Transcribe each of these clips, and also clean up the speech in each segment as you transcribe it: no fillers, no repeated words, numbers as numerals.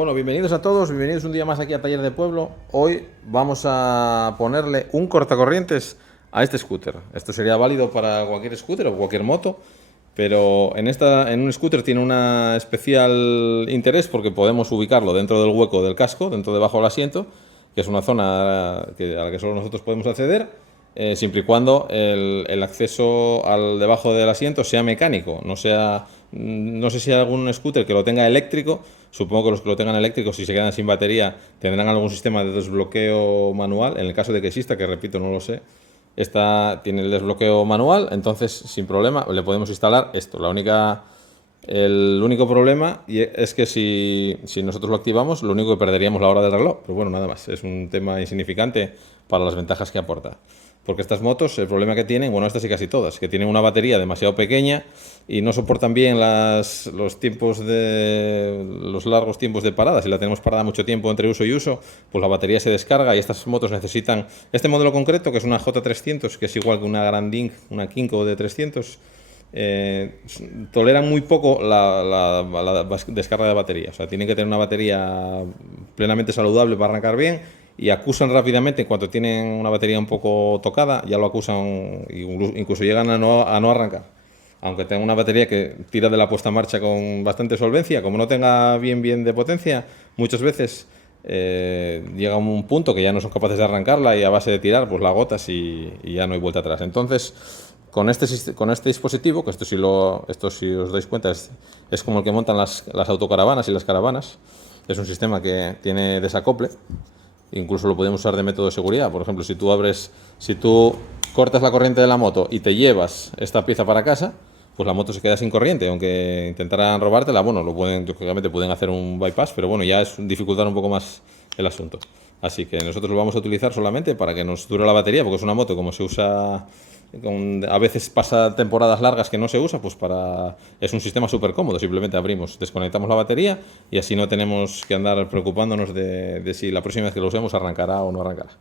Bueno, bienvenidos a todos, bienvenidos un día más aquí a Taller de Pueblo. Hoy vamos a ponerle un cortacorrientes a este scooter. Esto sería válido para cualquier scooter o cualquier moto, pero en un scooter tiene un especial interés porque podemos ubicarlo dentro del hueco del casco, dentro debajo del asiento, que es una zona a la que solo nosotros podemos acceder, siempre y cuando el acceso al debajo del asiento sea mecánico, no sea, no sé si hay algún scooter que lo tenga eléctrico. Supongo que los que lo tengan eléctrico, si se quedan sin batería, tendrán algún sistema de desbloqueo manual. En el caso de que exista, que repito, no lo sé, tiene el desbloqueo manual, entonces sin problema le podemos instalar esto. El único problema es que si nosotros lo activamos, lo único que perderíamos la hora del reloj. Pero bueno, nada más, es un tema insignificante para las ventajas que aporta. Porque estas motos, el problema que tienen, bueno, estas y casi todas, que tienen una batería demasiado pequeña y no soportan bien los largos tiempos de parada. Si la tenemos parada mucho tiempo entre uso y uso, pues la batería se descarga y estas motos necesitan... Este modelo concreto, que es una J300, que es igual que una Grand Dink, una Kinko de 300, toleran muy poco la descarga de batería. O sea, tienen que tener una batería plenamente saludable para arrancar bien, y acusan rápidamente, en cuanto tienen una batería un poco tocada, ya lo acusan, incluso llegan a no arrancar. Aunque tenga una batería que tira de la puesta en marcha con bastante solvencia, como no tenga bien de potencia, muchas veces llega a un punto que ya no son capaces de arrancarla y a base de tirar, pues la agotas y ya no hay vuelta atrás. Entonces, con este dispositivo, que esto si os dais cuenta es como el que montan las autocaravanas y las caravanas, es un sistema que tiene desacople. Incluso lo podemos usar de método de seguridad. Por ejemplo, si tú cortas la corriente de la moto y te llevas esta pieza para casa, pues la moto se queda sin corriente. Aunque intentaran robártela, bueno, lógicamente pueden hacer un bypass, pero bueno, ya es dificultar un poco más el asunto. Así que nosotros lo vamos a utilizar solamente para que nos dure la batería, porque es una moto como se usa... a veces pasa temporadas largas que no se usa, pues es un sistema súper cómodo. Simplemente abrimos, desconectamos la batería y así no tenemos que andar preocupándonos de si la próxima vez que lo usemos arrancará o no arrancará.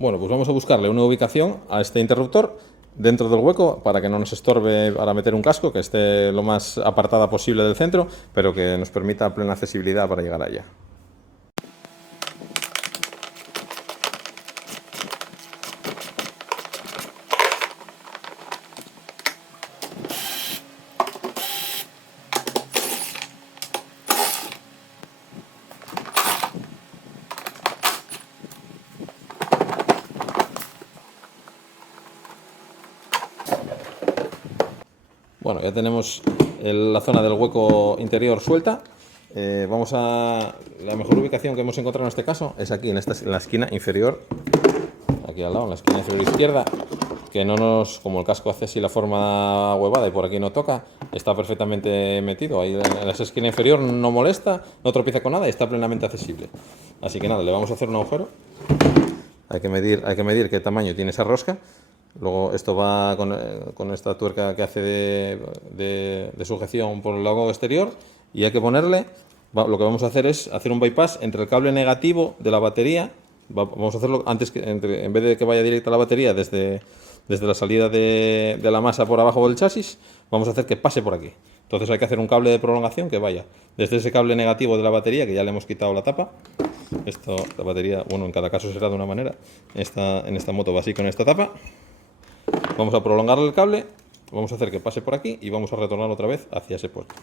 Bueno, pues vamos a buscarle una ubicación a este interruptor dentro del hueco para que no nos estorbe para meter un casco, que esté lo más apartada posible del centro, pero que nos permita plena accesibilidad para llegar allá. Bueno, ya tenemos la zona del hueco interior suelta. La mejor ubicación que hemos encontrado en este caso es aquí, en la esquina inferior, aquí al lado, en la esquina inferior izquierda, que como el casco hace así la forma huevada y por aquí no toca, está perfectamente metido. Ahí en esa esquina inferior no molesta, no tropieza con nada y está plenamente accesible. Así que nada, le vamos a hacer un agujero. Hay que medir qué tamaño tiene esa rosca. Luego esto va con esta tuerca que hace de sujeción por el lado exterior, y hay que ponerle, lo que vamos a hacer es hacer un bypass entre el cable negativo de la batería. Vamos a hacerlo antes en vez de que vaya directa a la batería desde la salida de la masa por abajo del chasis, vamos a hacer que pase por aquí. Entonces hay que hacer un cable de prolongación que vaya desde ese cable negativo de la batería, que ya le hemos quitado la tapa. La batería, bueno, en cada caso será de una manera. En esta moto va así con esta tapa. Vamos a prolongarle el cable, vamos a hacer que pase por aquí y vamos a retornar otra vez hacia ese puerto.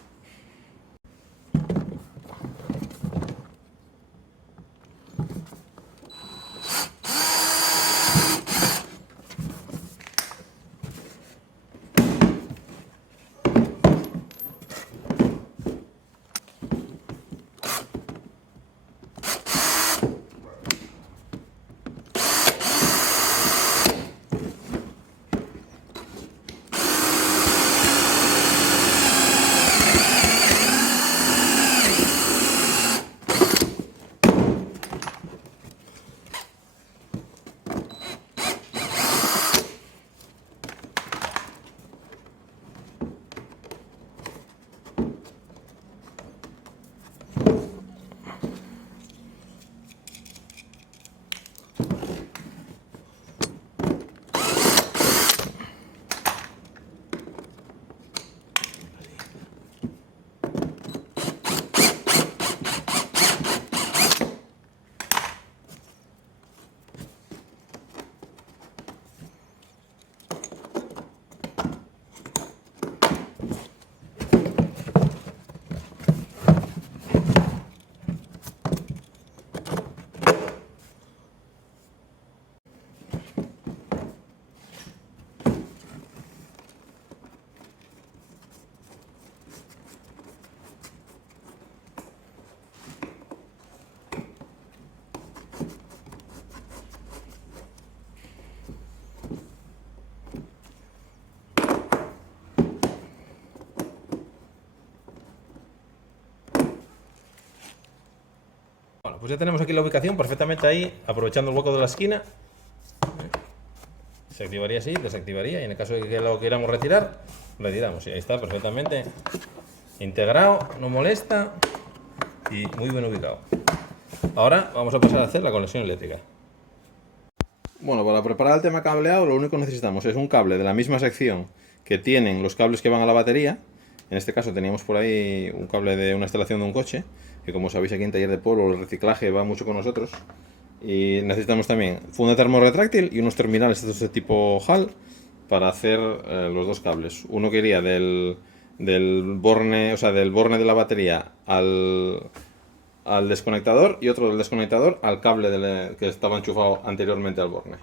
pues ya tenemos aquí la ubicación perfectamente ahí, aprovechando el hueco de la esquina. Se activaría así, desactivaría, y en el caso de que lo queramos retirar, retiramos. Y ahí está perfectamente integrado, no molesta y muy bien ubicado. Ahora vamos a pasar a hacer la conexión eléctrica. Bueno, para preparar el tema cableado, lo único que necesitamos es un cable de la misma sección que tienen los cables que van a la batería. En este caso teníamos por ahí un cable de una instalación de un coche, que como sabéis aquí en Taller de Polvo el reciclaje va mucho con nosotros. Y necesitamos también funda termorretráctil y unos terminales de tipo HAL para hacer los dos cables. Uno que iría del borne, o sea, del borne de la batería al desconectador, y otro del desconectador al cable que estaba enchufado anteriormente al borne.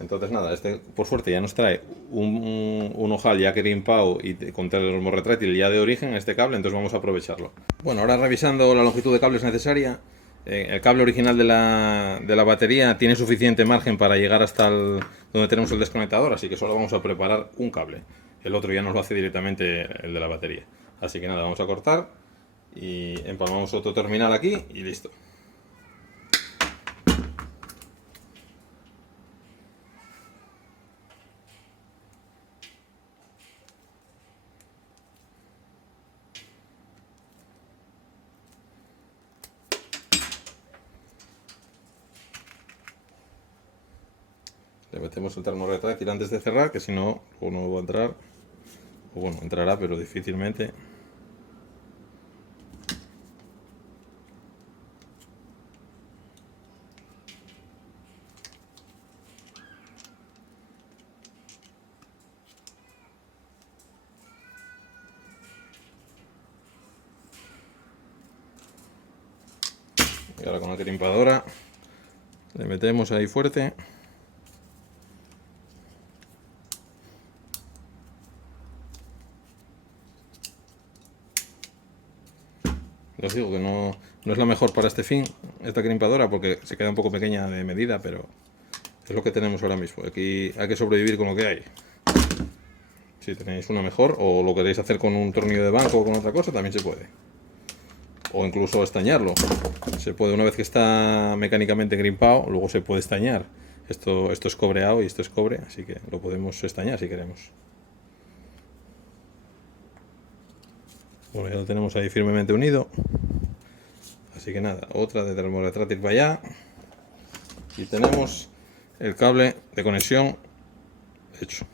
Entonces nada, este por suerte ya nos trae un ojal ya crimpado y con termorretráctil ya de origen este cable, entonces vamos a aprovecharlo. Bueno, ahora revisando la longitud de cables necesaria, el cable original de la batería tiene suficiente margen para llegar hasta donde tenemos el desconectador, así que solo vamos a preparar un cable. El otro ya nos lo hace directamente el de la batería. Así que nada, vamos a cortar y empalmamos otro terminal aquí y listo. Le metemos el termorretráctil antes de cerrar, que si no, luego no va a entrar. O bueno, entrará, pero difícilmente. Y ahora con la crimpadora le metemos ahí fuerte. Ya os digo que no es la mejor para este fin, esta crimpadora, porque se queda un poco pequeña de medida, pero es lo que tenemos ahora mismo. Aquí hay que sobrevivir con lo que hay. Si tenéis una mejor o lo queréis hacer con un tornillo de banco o con otra cosa, también se puede. O incluso estañarlo. Se puede, una vez que está mecánicamente grimpado, luego se puede estañar. Esto es cobreado y esto es cobre, así que lo podemos estañar si queremos. Bueno, ya lo tenemos ahí firmemente unido. Así que nada, otra de termorretráctil para allá. Y tenemos el cable de conexión hecho.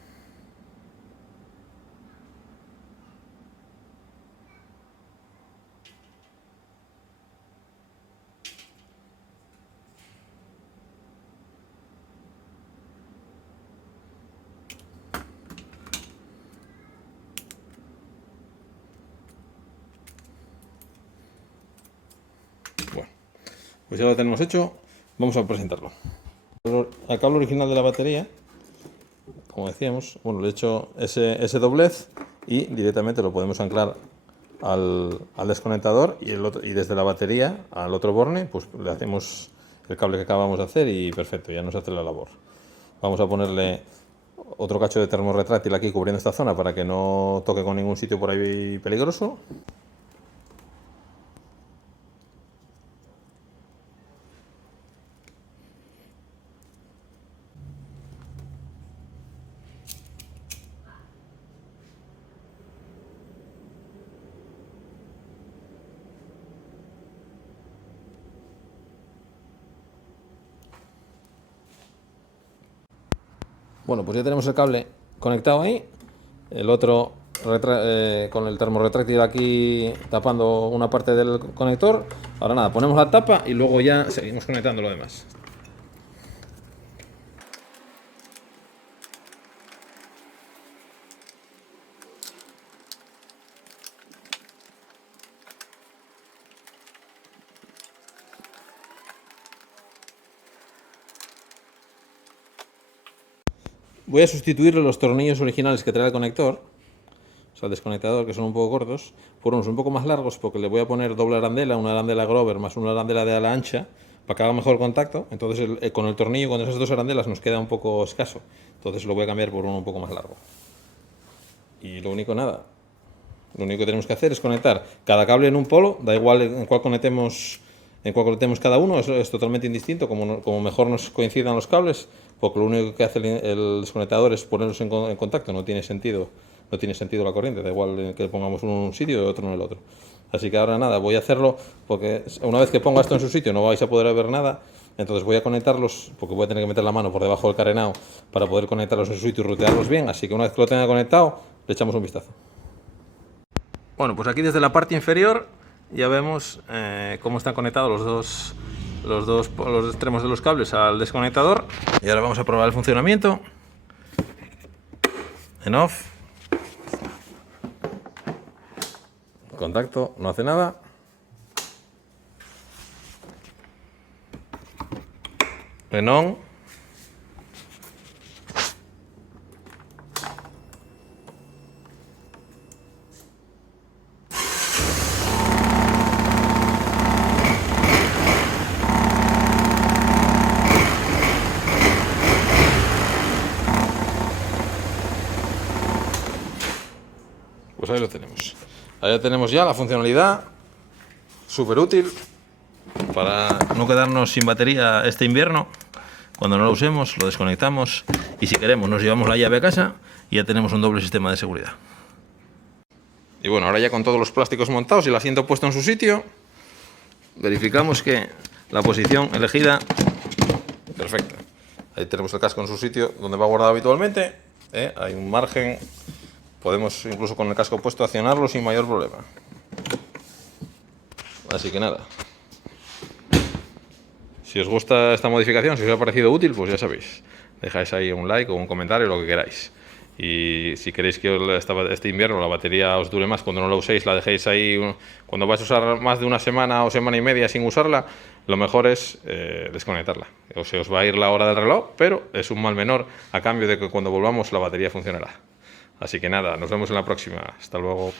Bueno, pues ya lo tenemos hecho, vamos a presentarlo. Al cable original de la batería, como decíamos, bueno, le he hecho ese doblez y directamente lo podemos anclar al desconectador y desde la batería al otro borne, pues le hacemos el cable que acabamos de hacer y perfecto, ya nos hace la labor. Vamos a ponerle otro cacho de termorretráctil aquí cubriendo esta zona para que no toque con ningún sitio por ahí peligroso. Bueno, pues ya tenemos el cable conectado ahí, el otro con el termorretráctil aquí tapando una parte del conector. Ahora nada, ponemos la tapa y luego ya seguimos conectando lo demás. Voy a sustituir los tornillos originales que trae el conector, o sea, el desconectador, que son un poco cortos, por unos un poco más largos, porque le voy a poner doble arandela, una arandela Grover más una arandela de ala ancha, para que haga mejor contacto. Entonces con el tornillo, con esas dos arandelas, nos queda un poco escaso. Entonces lo voy a cambiar por uno un poco más largo. Y lo único que tenemos que hacer es conectar cada cable en un polo, da igual en cuál conectemos en cuál conectemos cada uno, eso es totalmente indistinto, como mejor nos coincidan los cables, porque lo único que hace el desconectador es ponerlos en contacto, no tiene sentido la corriente, da igual que pongamos uno en un sitio y otro en el otro. Así que ahora nada, voy a hacerlo, porque una vez que ponga esto en su sitio no vais a poder ver nada, entonces voy a conectarlos, porque voy a tener que meter la mano por debajo del carenado para poder conectarlos en su sitio y rutearlos bien, así que una vez que lo tenga conectado, le echamos un vistazo. Bueno, pues aquí desde la parte inferior ya vemos cómo están conectados los extremos de los cables al desconectador. Y ahora vamos a probar el funcionamiento. En off. Contacto, no hace nada. En on. Pues ahí lo tenemos. Ahí ya tenemos ya la funcionalidad, súper útil para no quedarnos sin batería este invierno. Cuando no lo usemos, lo desconectamos y si queremos nos llevamos la llave a casa y ya tenemos un doble sistema de seguridad. Y bueno, ahora ya con todos los plásticos montados y el asiento puesto en su sitio, verificamos que la posición elegida, perfecta. Ahí tenemos el casco en su sitio donde va guardado habitualmente, hay un margen. Podemos incluso con el casco puesto accionarlo sin mayor problema. Así que nada. Si os gusta esta modificación, si os ha parecido útil, pues ya sabéis. Dejáis ahí un like o un comentario, lo que queráis. Y si queréis que este invierno la batería os dure más, cuando no la uséis, la dejéis ahí. Cuando vais a usar más de una semana o semana y media sin usarla, lo mejor es desconectarla. O se os va a ir la hora del reloj, pero es un mal menor a cambio de que cuando volvamos la batería funcionará. Así que nada, nos vemos en la próxima. Hasta luego.